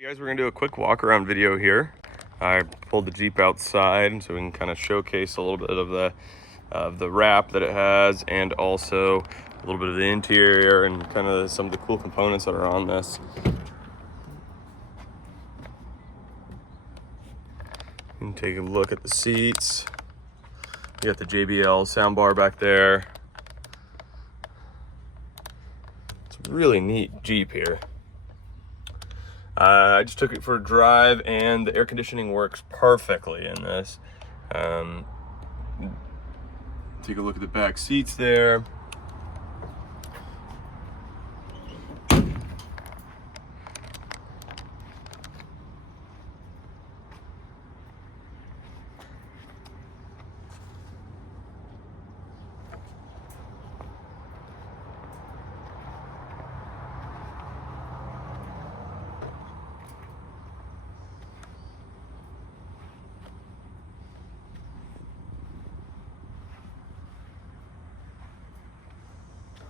You guys, we're gonna do a quick walk around video here. I pulled the Jeep outside so we can kind of showcase a little bit of the wrap that it has, and also a little bit of the interior and kind of some of the cool components that are on this. You can take a look at the seats. You got the JBL soundbar back there. It's a really neat Jeep here. I just took it for a drive, and the air conditioning works perfectly in this. Take a look at the back seats there.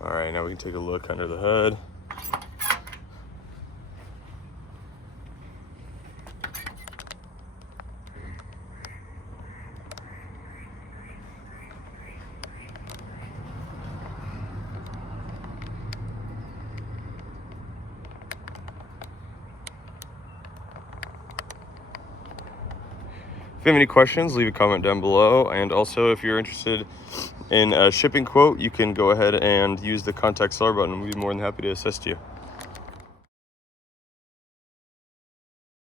All right, now we can take a look under the hood. If you have any questions, leave a comment down below. And also, if you're interested in a shipping quote, you can go ahead and use the contact seller button. We'd be more than happy to assist you.